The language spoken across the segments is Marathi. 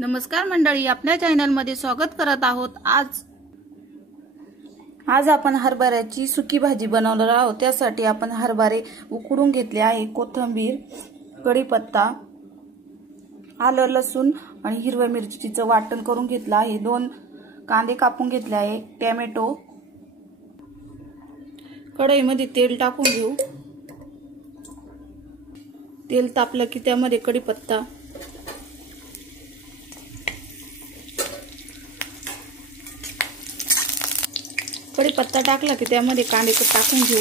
नमस्कार मंडळी, आपल्या चॅनलमध्ये स्वागत करत आहोत। आज आपण हरभऱ्याची सुकी भाजी बनवणार आहोत। त्यासाठी आपण हरभरे उकडून घेतले आहे, कोथिंबीर, कढीपत्ता, आलं लसूण आणि हिरव्या मिरचीचं वाटण करून घेतलं आहे। 2 कांदे कापून घेतले आहे, टोमॅटो। कढईमध्ये तेल टाकून घेऊ। तेल तापलं की त्यामध्ये कढीपत्ता, कढीपत्ता टाकला की त्यामध्ये कांदे टाकून घेऊ।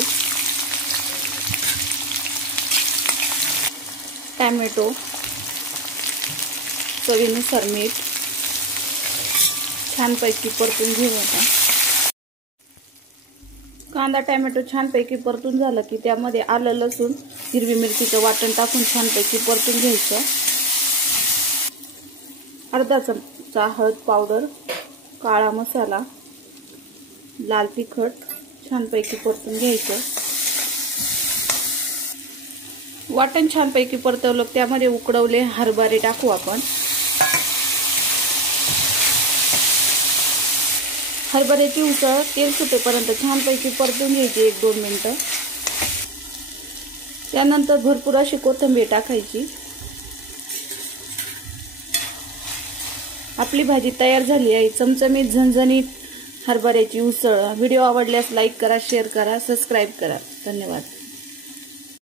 टोमॅटो, चवीनुसार मीठ, छानपैकी परतून घेऊ। आता कांदा टोमॅटो छानपैकी परतून झाला की त्यामध्ये आलं लसूण हिरवी मिरचीचं वाटण टाकून छानपैकी परतून घ्यायचं। अर्धा चमचा हळद पावडर, काळा मसाला, लाल तिखट छानपैकी परतून घ्यायचं। वाटण छानपैकी परतवलं त्यामध्ये उकडवले हरभरे टाकू आपण। हरभऱ्याची उसळ तेल सुटेपर्यंत छानपैकी परतून घ्यायची 1-2 मिनिटं। त्यानंतर भरपूर अशी कोथिंबीर टाकायची। आपली भाजी तयार झाली आहे, चमचमीत झणझणीत हरभऱ्याची उसळ। व्हिडिओ आवडल्यास लाईक करा, शेअर करा, सबस्क्राइब करा। धन्यवाद।